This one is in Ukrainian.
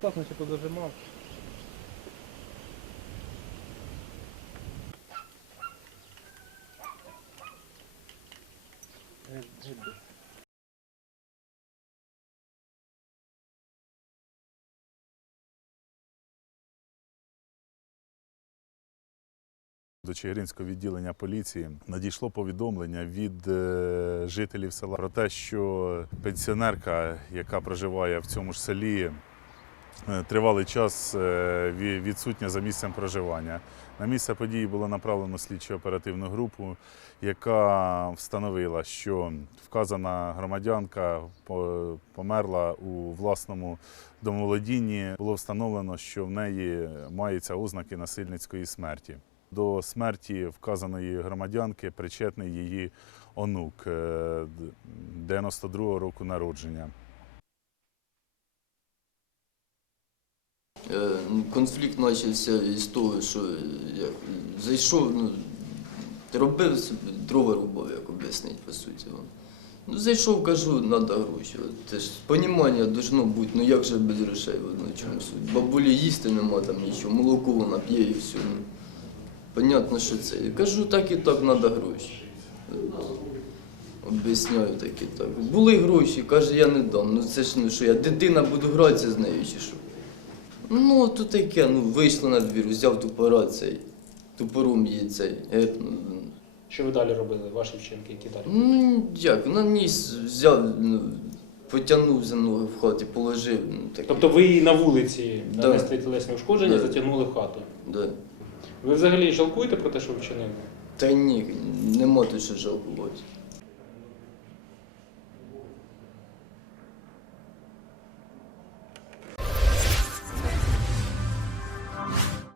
Классно, что подожимал. Джибби. Е, е, До Чигиринського відділення поліції надійшло повідомлення від е, жителів села про те, що пенсіонерка, яка проживає в цьому ж селі, е, тривалий час е, відсутня за місцем проживання. На місце події було направлено слідчо оперативну групу, яка встановила, що вказана громадянка померла у власному домоволодінні. Було встановлено, що в неї маються ознаки насильницької смерті. До смерті вказаної громадянки причетний її онук е, 92-го року народження. Е, ну, Конфлікт почався із того, що я зайшов, ну, робив собі, дрова рубав, як об'яснити, по суті. Ну, зайшов, кажу, треба гроші. Це ж понімання должно бути, ну як же без грошей в одну чомусь. Бабулі їсти нема там нічого, молоко вона п'є і все. Понятно, що це. Я кажу, так і так треба гроші. Об'ясняю так і так. Були гроші, каже, я не дам. Ну це ж ну що, я дитина буду гратися з нею чи що? Ну, то таке, ну вийшло на двір, взяв тупора цей, тупором її цей, гепнув. Що ви далі робили, ваші вчинки, які далі? Ну, як, на ніс взяв, ну, потягнув за ноги в хаті, положив. Ну, так, Тобто ви її на вулиці Да. нанесли тілесні ушкодження, Да. затягнули в хату. да. Ви взагалі жалкуєте про те, що вчинили? Та ні, не можу що жалкувати.